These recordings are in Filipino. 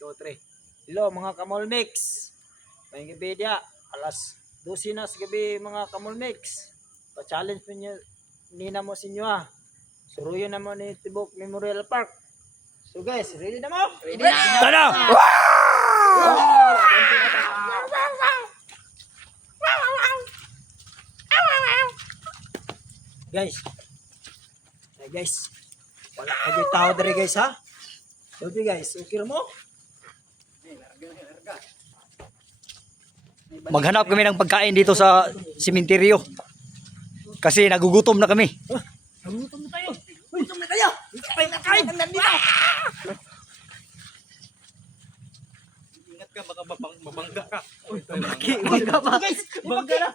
2, 3. Hello mga Kamol Mix. Ngayong gabi dia, alas 12 na sa gabi mga Kamol Mix. Pa-challenge mo niyo, nina mo sinyo ha. Suruyo na mo ni Tibok Memorial Park. So guys, ready na mo? Ready na! Tara! Guys. Hey guys. Wala kayo tao dari guys ha. Okay guys, okay mo? Maghanap kami ng pagkain dito sa simenteryo. Kasi nagugutom na kami. Nagutom na tayo. Gutom na tayo. Kain na kain ang nandito. Ingat ka, baka mabangga ka. Baki, bangga pa. Guys, bangga na.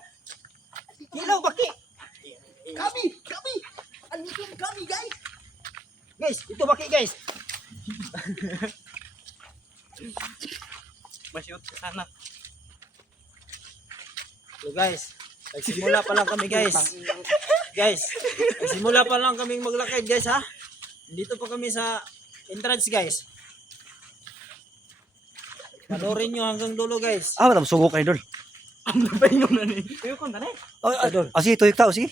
Hello, Baki. Kami. Andito kami, guys. Guys, ito Baki, guys. Masyot ka sana. So guys, nagsimula pa lang kami guys. Guys, nagsimula pa lang kaming maglakad guys ha. Dito pa kami sa entrance guys. Panoorin nyo hanggang dulo guys. Ah, matang sugo kayo doon. Ang labay nyo na ni. Kayo ko na rin. Idol. Sige, tuyok tao, sige.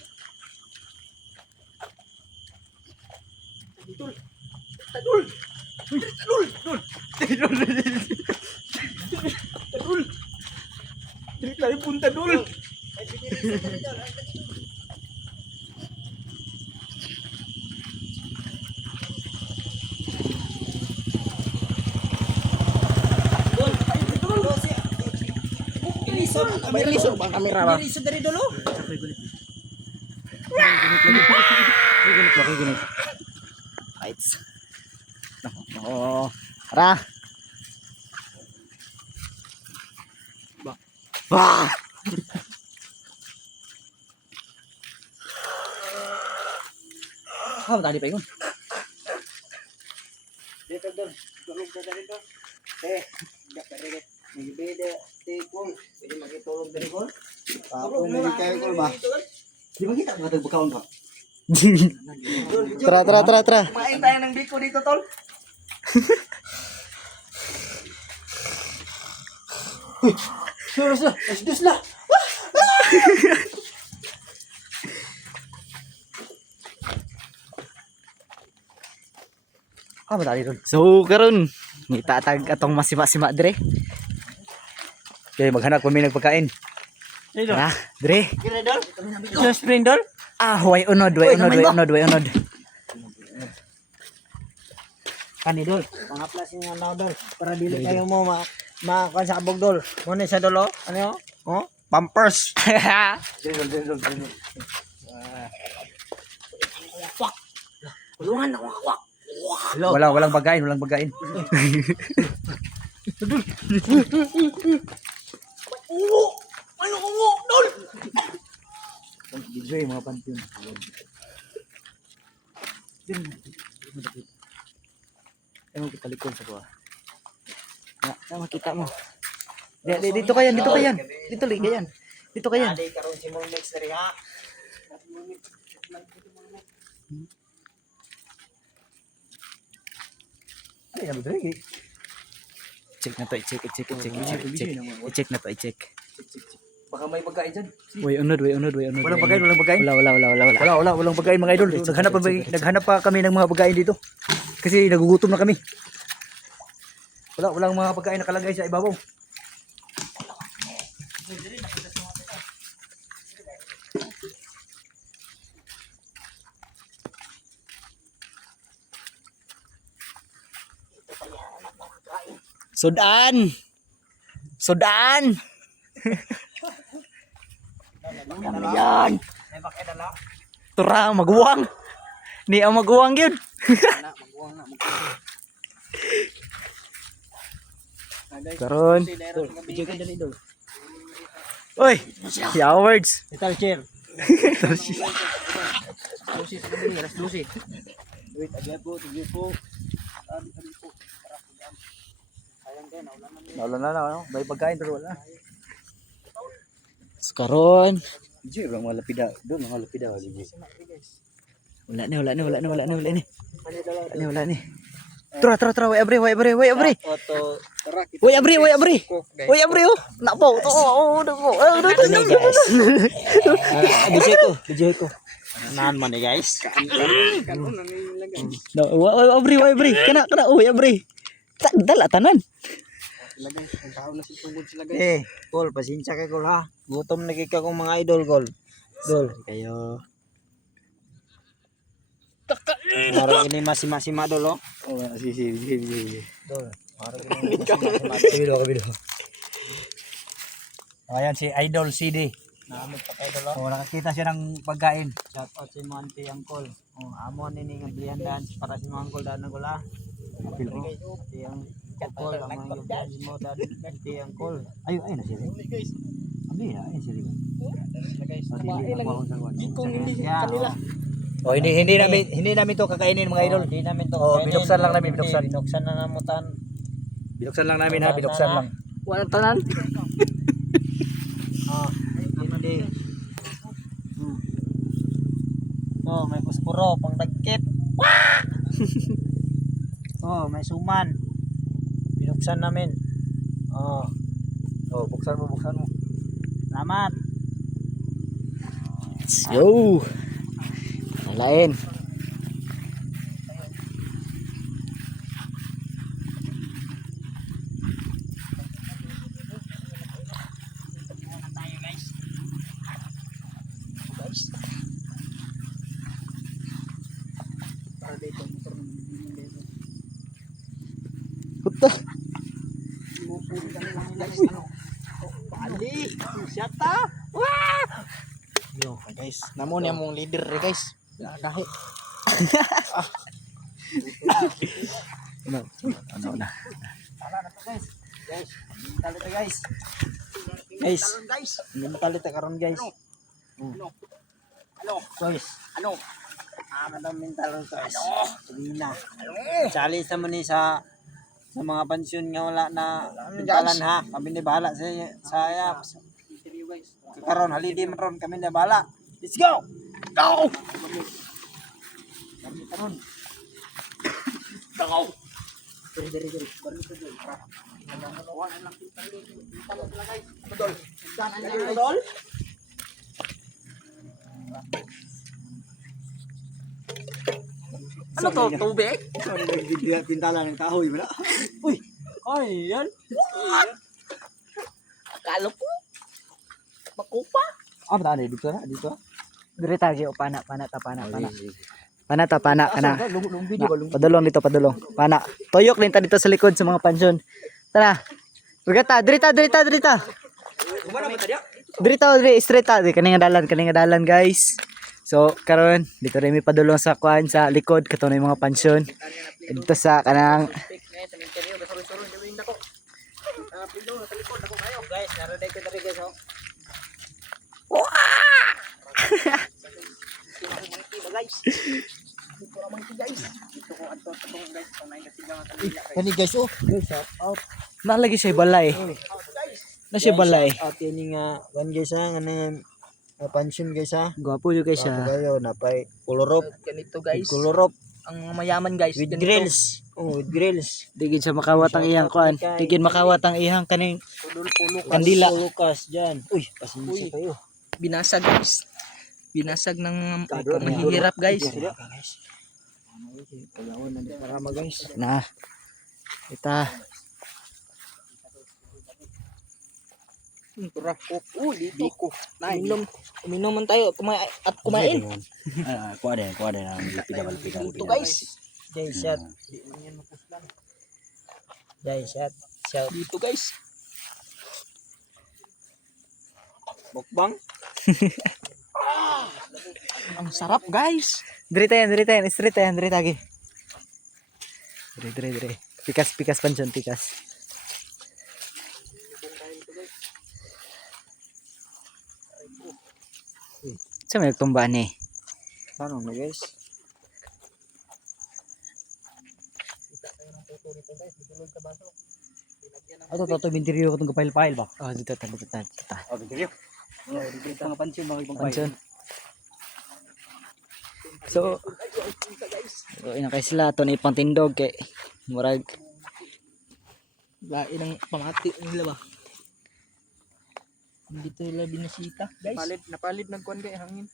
Dili tayo punta dul. May lisod bang kamera ba? May lisod dari dulo. Lights. Oh, tara. Wah! Ah, tadi pa yun. Dito dun. Tulog ka dari dun. May bede, tikol. Pwede makitulog dari kol. Tulog mo kayo kol ba? Di ba kita mga tagpagkaon ka? Tara. Kumain tayo ng biko dito tol. Serius na, asdos na. Ah, ba tadi doon? So, karon itatag atong masima-sima dire. Okay, maghanap kami ng pagkain. Tara, dire. Kira dol. Just sprindol? Ah, way unod. Kani dol, mga plasin nga na dol para dili kayo mo makasabog dol. Mo ni sa dolo, ano? Oh, pampers. Dol. Kulungan ako ako. Walang pagkain. Ungo, dol. Enjoy mga pantiyon. Ano kita likod sa kuha? Ya, makita mo. Dito kayan. Dito kayan. Adi karon si mong next diri ha. Ay, ano dire? Check na to, i-check. I-check na to, i-check. Baka may pagkain dyan. Way unod. Walang pagkain. Wala, walang pagkain mga idol. Naghanap pa kami ng mga pagkain dito. Kasi nagugutom na kami. Walang mga pagkain nakalagay sa ibabaw. Sudan. Ano yan? May bakeda la. Tura, maguwang. Ni ang maguwang yun. Magbuwang na. Karon. Video ka dali dol. Oy, si Howards. Metal chair. Lucy sa gabi, alas 12. Wait, agad po, sige po. Sabi po. Sayang din, Naulan na. May pagkain pero wala. Karon. Diyo, mga lapida. Doon, mga lapida. Wala ni. Tara, tara, tara. Way abri, way abri, way abri. Oto. Tara, kita. Way abri, way abri. Cook, guys. Way abri, oh. Napo. Oh, napo. Ano guys? Video ko. Naan man guys. Kanon na nilagay. Way abri, way abri. Kana, way abri. Dala tanan. Sila guys, ang tao na si tungod sila guys. Kol, pasensya kay Kol ha. Gutom na kika kong mga idol Kol. Dol, kayo. Maro ini masima-sima dol oh. Oh, sige. Dol, maro ini masima-sima. Kabilo. Ayan si Idol CD. Naamit pa kay dol oh. Oh, nakakita siya ng pagkain. Shout out si Monty Angkol. Oh, amo nini nga blihan dance para si Mangkol dan Angkol ha. Apil oh. Ati ang Angkol ang mga yuban mo dan Monty Angkol. Ay na siya. Abi na, ay siya. Sila guys. Kung Yeah, kanila. Oh, hindi namin to kakainin mga idol. Hindi namin to. Oh, kainin. binuksan lang namin, Hindi, binuksan. Binuksan na namutan. Binuksan lang namin ha, binuksan lang. Walang tanan. Oh, hindi. Oh, may puspuro, pang dagkit. Oh, may suman. Binuksan namin. Oh, Oh, buksan mo. salamat. Yo. Lain. Para dito, motor na dito. Puta. Bali, siyata. Yo, guys, namo niya mong leader guys. Dahi. Ano na. Tala na to guys. Guys, mental ito guys. Guys, mental ito karon guys. Ano? Guys, Ano? madam mental ito guys. Sabihin na. Challenge naman ni sa mga pansyon nga wala na mentalan ha. Kami ni bahala sa saya. Interview guys. Karon halidi man ron kami na bahala. Let's go. Go. Kami karon. Takaw. Diri. Dol. Ano to? Tubig? Pintalan ng kahoy wala. Uy. Ay, yan. Akala ko. Makupa. Ah, dito dito. Dire tagi o pana. Pana kana. Lung video ba lung. Padulong dito, padulong. Pana. Toyok din ta dito sa likod sa mga pansyon. Tara. Bergata, dirita. Kumana mo tadi? Dirita, straight ta. Kaning dalan guys. So, karon dito rin may padulong sa kuan sa likod katunay mga pansyon. Dito sa kanang Guys, narinig ko na rin guys. Oh. Kani guys oh. nalagi siya balay. Na siya balay. At yun nga, one guys ha, nga pansyon guys ha. Gwapo jud kay Ako siya. kayo, napay kulorop. Ganito guys. Kulorop. Ang mayaman guys. With ganito. grills. Oh, with grills. Digid siya makawat ang iyang kuan. Digid makawat ang iyang kaning Pulukas. Kandila. Lukas dyan. Uy, pasensya Uy. kayo. Binasag guys. Binasag ng Kadro, mahihirap guys. Kailangan na di parama guys. na. Kita. Turah ko. Dito. Uminom man tayo at kumain. Kuha din ang pidabal. Ito guys. Jay shot. Jay shot. Shout. Dito guys. Mukbang. Ang sarap guys. Dirita yan, straight yan, dirita lagi. Dire. Pikas pansyon, pikas. Sa may nagtumba ni. Paano na guys? Ato binteriyo ko tong kapile ba. Oh, dito. Oh, binteriyo. Mga pansyon mga ibang Pansyon. So, ina kay sila to ni ipang tindog kay murag Lain ng pamati nila ba? Hindi to nila binasita, guys. Napalit nagkuhan kay hangin.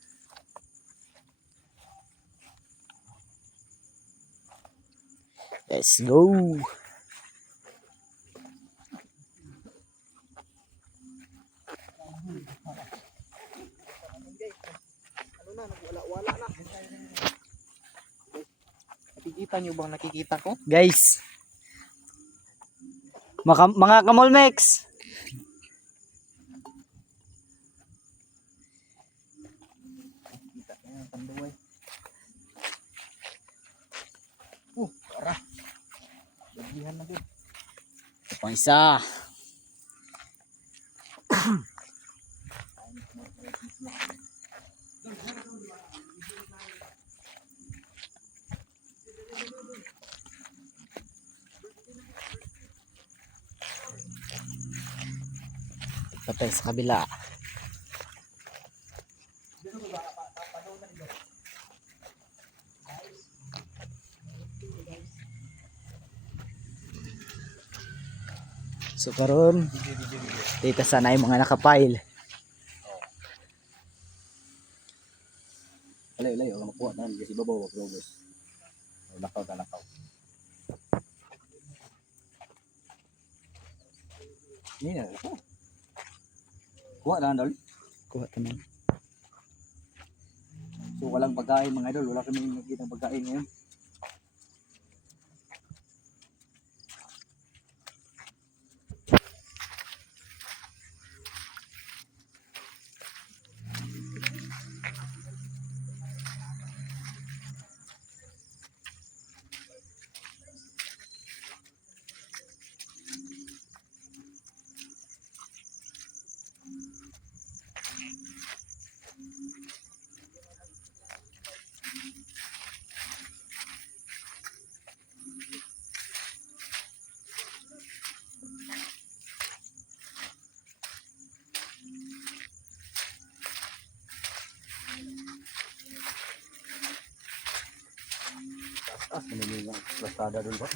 let's go. Ano na, nagwala-wala na. Nakikita nyo bang nakikita ko? Guys. Mga kamolmex. Kita na yung panduay. Para. Bagihan na din. Pang isa. Patay sa kabila. So karon dito sana yung mga nakapile. Layo, makuha na kasi babaw wa progress. Nakaw ta nakaw. Ni na. Kuha na dol. Kuha tanan. So walang pagkain mga idol, wala kami nakita ng pagkain ngayon. Taas na yung plastada dun ba?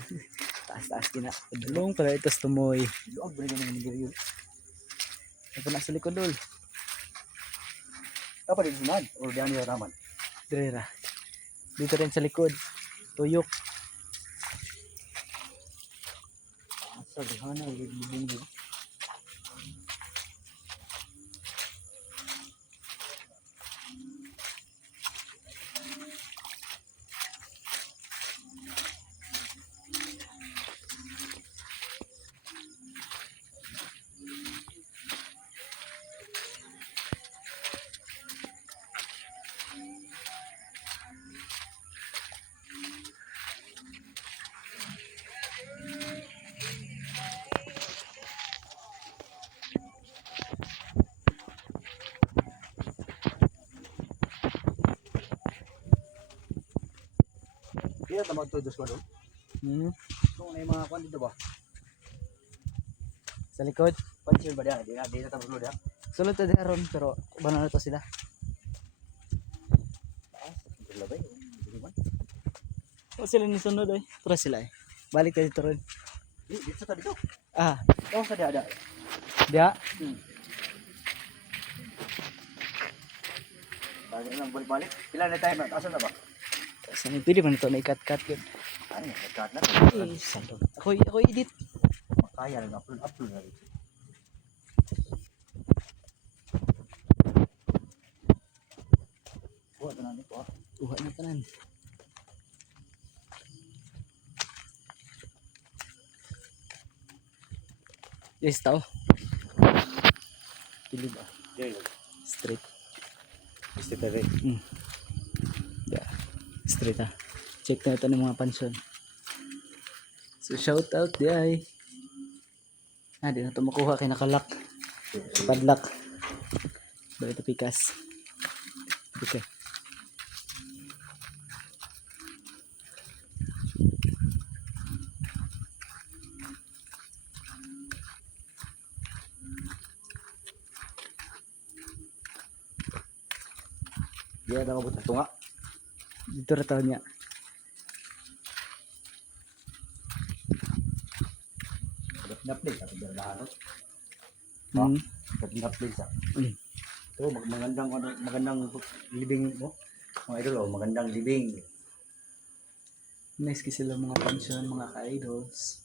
Taas-taas kina. Dulong pala ito sa tumoy. Luag ba naman ng gilid? Ito na sa likod dul. Dapat din sunod or diyan yung raman. Dire ra. Dito rin sa likod. Tuyok. Sa dihana yung Kaya tamad to dos ko doon. Kung may mga kwan dito ba? Sa likod. Pansin ba diyan? Di na tapos diyan. Sulod to diharon pero banana to sila. Labay. O sila ni sunod eh. Tara sila eh. Balik tayo dito rin. Dito sa dito. Ah, Oh, sa diada. diya. Tayo lang balik. Pila na tayo na na ba? Saan pwede man ito na ikat-kat yun. Ano, nagkat na. Eh, salo. Ako edit. Makaya lang upload na rin. Buat na nito ah. Kuha na tanan. Yes, tao. Pili ba? Straight. Gusto tayo. Yeah. Straight ah. Check na ito ng mga pansyon. So shout out di ay. Di na ito makuha kay nakalak. Padlock. Balik ito pikas. Okay. Dia ada mabot na tunga. Dito ra taon niya. Naplis sa berdahan. Hmm. Naplis sa. Mm. Ito magandang living mo. Mga idol, magandang living. Nice kasi sila mga pansyon, mga ka-idols.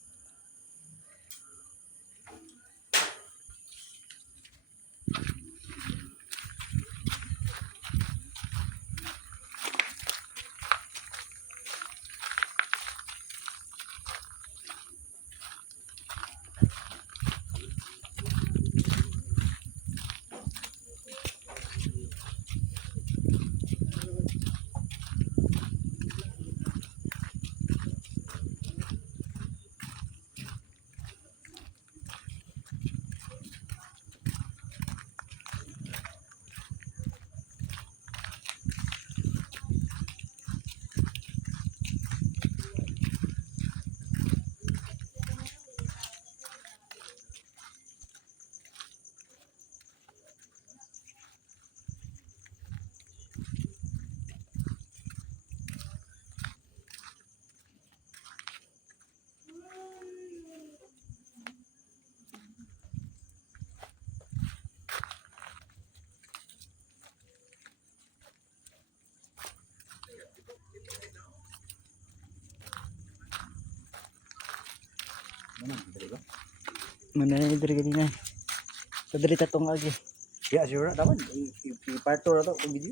Manay diri kanina. Sa diri tatong agi. Ya, sure. Dapat i-part 2 na to ang video.